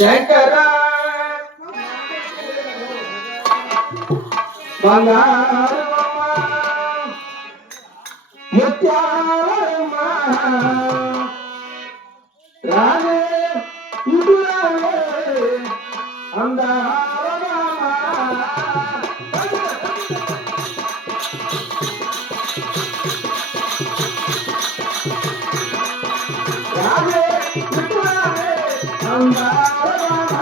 శంకర బంగారమ్మ ముత్యాలమ్మ రాలే ఇటు రాలే అందారమ్మ రాలే ఇటు రాలే అందారమ్మ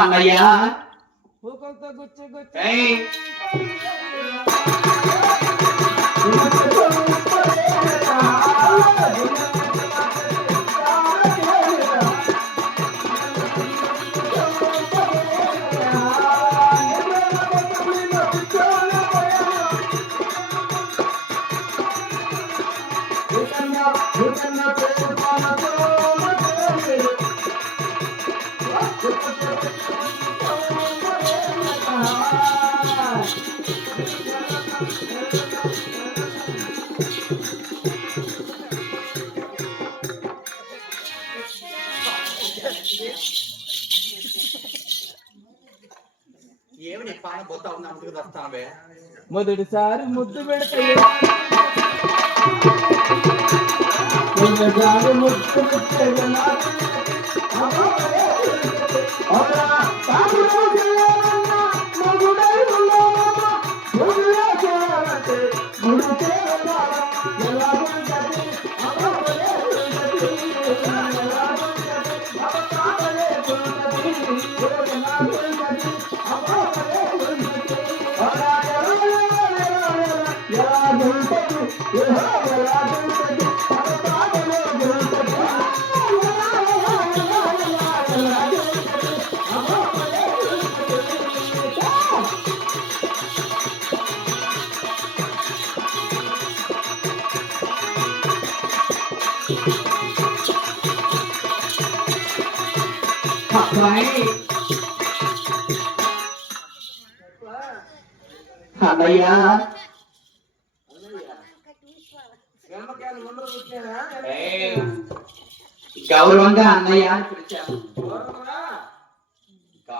అన్నయ్యా పూకలతో గుచ్చి గుచ్చి ఏమి నీ పాన పోతా ఉన్నా అందుకు వస్తావే మొదటిసారి ముద్దు పెడతాయి మొదటిసారి ముద్దు అన్నయ్యా గౌరవంగా అన్నయ్య అని పిలిచాను.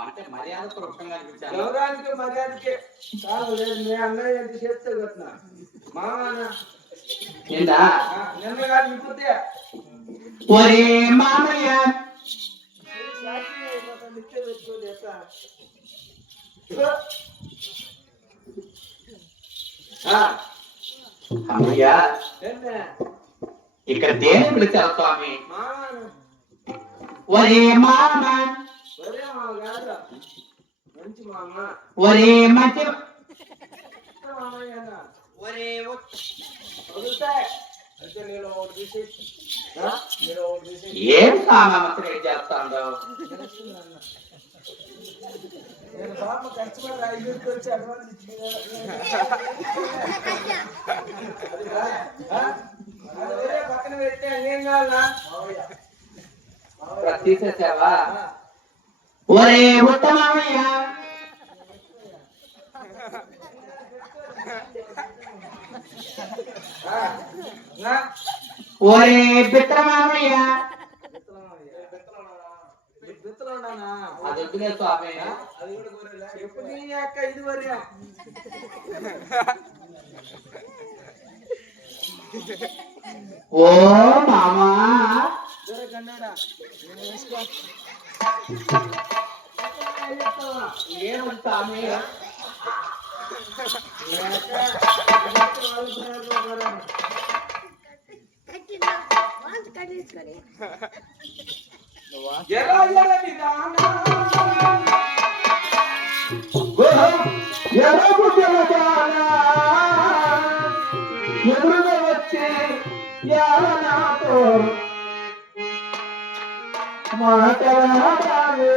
అంటే మర్యాద పూర్వకంగా అనిపించాను. గౌరవానికి మర్యాదకి కాదు మీ అన్నయ్య ఎంత చేస్తే కట్టిన మామ ఏందా నిన్న కాదు ఇంకొద్దే ఒరే మామయ్య అమ్మయ్య ఇక్కడ దేని పిలిచారు స్వామి? ఒరే మామ మంచి మామ ఒరే మంచి ఒరే ఏం సామాత్రం చేస్తాడు? నేను పాప కష్టపడి 5 వచ్చి అడ్వాన్స్ ఇచ్చింది పక్కన పెడితే ఏం కావాలా తీసేసావా? ఒరే ఉత్తమయ్య ఒరే బిత్రమామయ్య అది వద్దులే స్వామి. ఎప్పుడు అక్క ఇది వర్యా ఓ మామా కన్నాడా ఏముంది స్వామి ఎదురుగా వచ్చి నాతో మాట్లాడాలి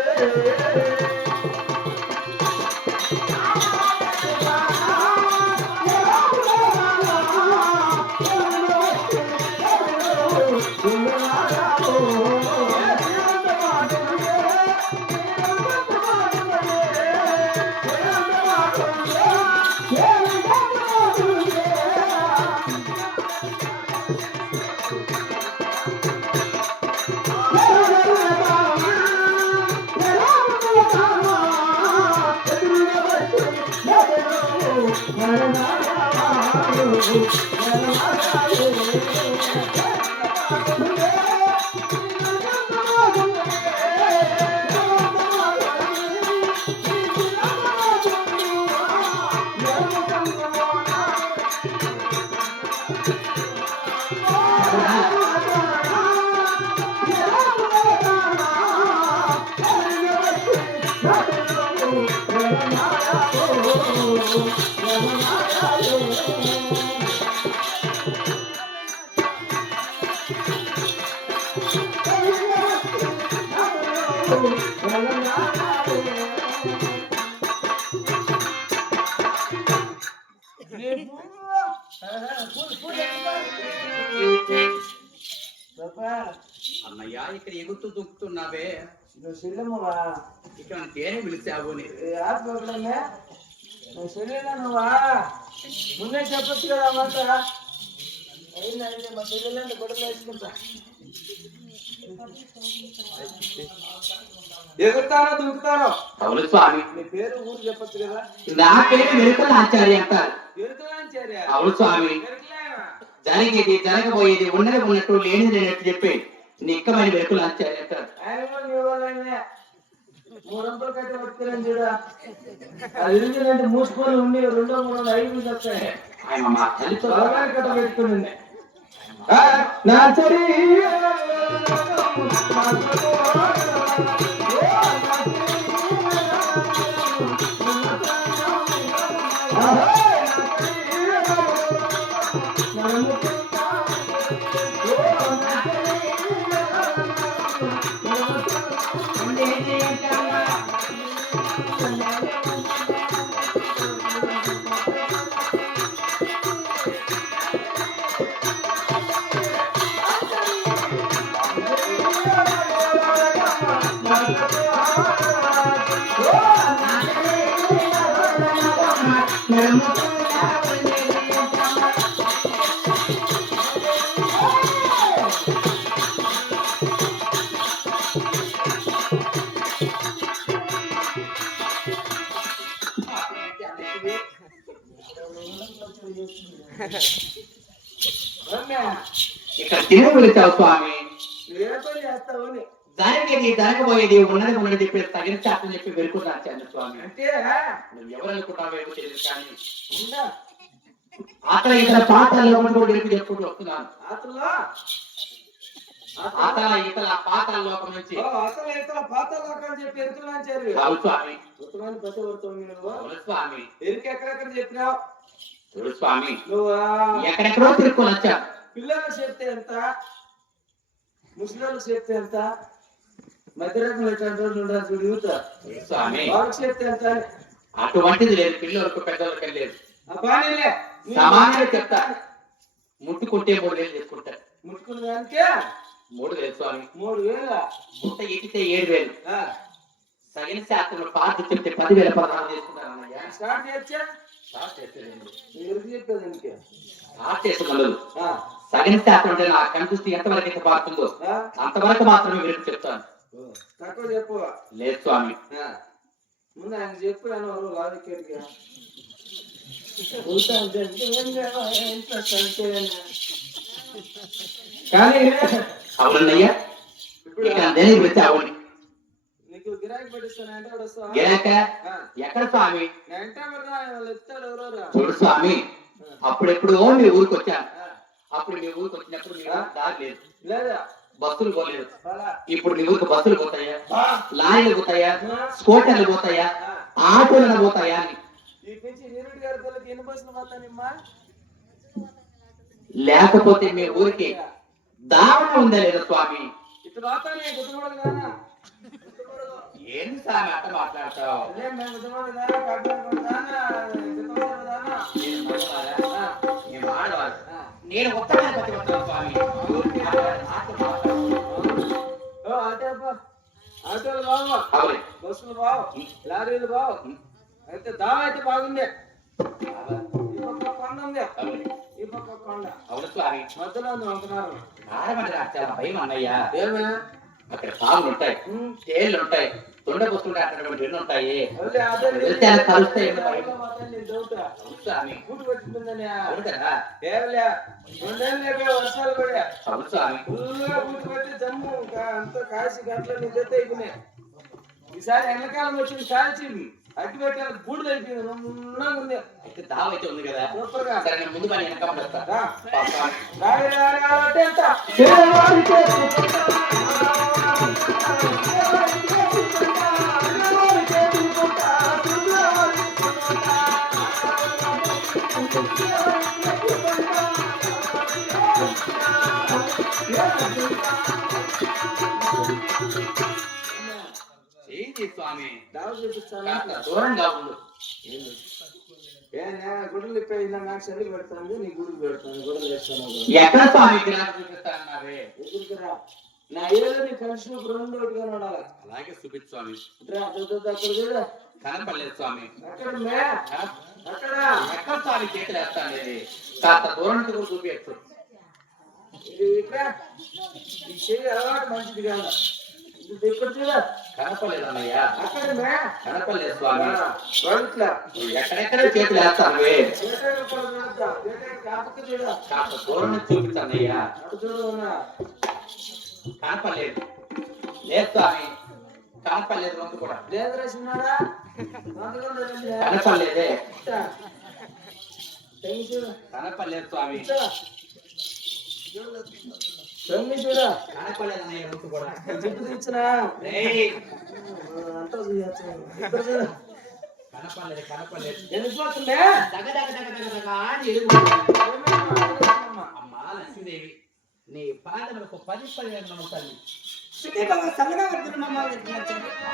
అన్నయ్యా ఇక్కడ ఎగుతూ దుక్కుతున్నావే నువ్వు చెల్లెమ్మవా ఇక్కడ దేని పిలిచావు నువ్వు చెల్లెలా నువ్వా ముందే చెప్పచ్చు కదా మాట అయిందంటే మా చెల్లెలని గొడవ వేసుకుంటా ఎగురుతారో దుంకుతారో అవును స్వామి నీ పేరు ఊరు చెప్పచ్చు కదా నా పేరు వెలుకల ఆచార్య అంటారు ఎరుకలాంచార్య అవును స్వామి జరిగేది జరగబోయేది ఉన్నది ఉన్నట్టు లేనిది లేనట్టు చెప్పి నిక్కమైన వెలుకల ఆచార్య అంటారు ఆయన కూడా నీ వాళ్ళనే 3 రంపలు కట్టే పట్టుకెళ్ళని చూడా అది ఎందుకంటే మూసుకొని ఉండి 2 3 5 వస్తాయి ఆయన మా తల్లితో బలగాని కట్ట పెట్టుకుని నా చరి ఇక్కడ తిరిగి వెళుతావు స్వామి చేస్తావు జరిగేది జరగబోయేది ఉన్నది ఉన్నది చెప్పి తగిన శాతం చెప్పి వెలుకున్నాను స్వామి అంటే నువ్వు ఎవరు అనుకుంటావేమో తెలియదు కానీ ఉందా అతను ఇతర పాత్రలో కూడా వెలుగు చెప్పుకుంటూ వస్తున్నాను అతను ఇతర పాత్ర లోకం నుంచి అతను ఇతర పాతలోకం చెప్పి ఎరుకలాంచారు అవును స్వామి ఉత్తరాన్ని పట్టుబడుతుంది నువ్వు అవును స్వామి ఎరుకు ఎక్కడెక్కడ చెప్పినావు చూడు స్వామి నువ్వు ఎక్కడెక్కడో తిరుక్కొని వచ్చా పిల్లలకు చెప్తే ఎంత ముసలిళ్ళకి చెప్తే ఎంత మధ్యరకం ఎట్లాంటి రోజులు ఉండాలి చూడు యూత్ స్వామి వాళ్ళకి చెప్తే ఎంత అటువంటిది లేదు పిల్లలకు పెద్దలకు లేదు బాగానే సమానంగా చెప్తా ముట్టుకుంటే 3,000 తీసుకుంటారు ముట్టుకున్న దానికే 3,000 స్వామి 3,000 ముట్ట ఎక్కితే 7,000 సగిన శాతం పాత చెప్తే 10,000 16 తీసుకుంటారు అన్నయ్య స్టార్ట్ చేయొచ్చా స్టార్ట్ చేసేదండి ఎవరికి చెప్పేదానికి స్టార్ట్ చేసేవాళ్ళు సగిన శాతం అంటే నా కనిపిస్తే ఎంతవరకు అయితే పారుతుందో అంతవరకు మాత్రమే వీరికి చెప్తాను తక్కువ చెప్పు లేదు స్వామి ముందు ఆయన చెప్పు అని లాజికేట్గా కానీ అవునయ్యా ఇప్పుడు దేనికి పెడితే అవును నీకు నీకు గిరాకీ పట్టిస్తాను అంటే వాడు వస్తావా? గిరాక ఆ, ఎక్కడ స్వామి? నేను వెంట పడతా, వాళ్ళు ఎత్తాడు ఎవరెవరు. చూడు స్వామి, అప్పుడెప్పుడో మీ ఊరికి వచ్చాను. ఆ, అప్పుడు మీ ఊరికి వచ్చినప్పుడు మీ ఊరికి దారి లేదు, లేదా బస్సులు పోలేదు. అలా. ఇప్పుడు మీ ఊరికి బస్సులు పోతాయా, ఆ, లారీలు పోతాయా, ఆ, స్కూటర్లు పోతాయా, ఆ. ఆటోలను పోతాయా అని. ఈ పిచ్చి నీరుడి గారి పిల్లకి ఎన్ని బస్సులు పోతానమ్మా? లేకపోతే మీ ఊరికి దావణ ఉందా లేదా స్వామి? ఇటు పోతానే గుర్తుపడదు కానా? ఏంటి స్వామి అట్ట మాట్లాడతావు? అదే మేము గుర్తుపడదు కానా? కట్టకుండా కానా? గుర్తుపడదు కానా? నేను మగవాడా? ఆ, నేను ఆడవాడు. ఆ. నేను ఉత్తరాన్ని పట్టుకుంటాను స్వామి. ఓ, ఆటో అబ్బా. ఆటోలు బావు, అవును. బస్సులు బావు, లారీలు బావు. అయితే దావ అయితే బాగుంది. ఈ పక్క కొండ ఉంది, అవును. ఈ పక్క కొండ. అవును స్వామి. మధ్యలో ఉంది వంకనారు. ఆడమంటే నాకు చాలా భయం అన్నయ్య. ఏమే? అక్కడ పాములు ఉంటాయి, ఉమ్, తేళ్ళు ఉంటాయి, తొండ పుస్తుంటే అక్కడ ఎన్ని ఉంటాయి. వదిలే, అదే వెళ్తే అలా కలుస్తాయి ఏమో భయం. నీ డౌట్. అవును స్వామి. కూటు పట్టుకుంటుందని. అవును కదా. ఏమలే, రెండేళ్ళు లేక వర్షాలు పడే. అవును స్వామి. ఫుల్గా కూటు పట్టి జమ్ము అంతా కాసి గంటలు నిద్రతే అయిపోయినాయి. ఈసారి ఎండాకాలం వచ్చింది, కాల్చి అగ్గి పెట్టాలి, బూడిద అయిపోయింది. నున్నగా ఉంది. అయితే దావ అయితే ఉంది కదా. సూపర్ గా. సరే నేను ముందు పని వెనక పడతా. రా. పాపం. రాయి రాయి అంటే ఎంత? ఏంటి స్వామి? దావ చూపిస్తాను. కాస్త దూరంగా ఉండు. గుడ్లు ఇప్పిందా? నాకు చదివి పెడతాను, నీ గుడ్లు పెడతాను, గుడ్లు వేస్తాను. ఎక్కడ స్వామి గిరాకు చూపిస్తానన్నావే? ఎదురుకురా. నా ఏదో నీ కలిసి రెండు ఒకటిగా ఉండాలి. అలాగే చూపించు స్వామి. అక్కడ చూడ. కనపడలేదు స్వామి. అక్కడ మే, ఆ? అక్కడ ఎక్కడ స్వామి చేతులు వేస్తాను ఇది? కాస్త దూరం నుంచి కూడా చూపించు. ఇది ఇక్కడ ఈ చెయ్యి అలవాటు మంచిది కాదు. ఇది ఇక్కడ చూడ. కనపడలేదు అన్నయ్య. అక్కడ మే, కనపడలేదు స్వామి. ఇట్లా ఎక్కడెక్కడ చేతులు వేస్తానవే? కాపక్క చూడ. కాస్త దూరం నుంచి చూపించు అన్నయ్య. అటు చూడన్నా. కనపడలేదు. లేదు స్వామి, కనపడలేదు వంతు కూడా. లేదు రాసినాడా? కనపడలేదే. చూడ. కనపడలేదు స్వామి. చూడ. కనపడలేదు అన్నయ్య వంతు కూడా. జిప్పు తెచ్చినా ఏయ్, అంతా చూడచ్చు. ఇక్కడ చూడ. కనపడలేదు, కనపడలేదు. వెళ్ళిపోతుందే. దగ దగ దగ దగ దగ అని ఎలుగుతుంది. ఏమేమో అమ్మా లక్ష్మీదేవి, నీ పాదములకు 10 నమస్కారాలు. సుఖీ బాబా చల్లగా వర్తిల్లమ్మా.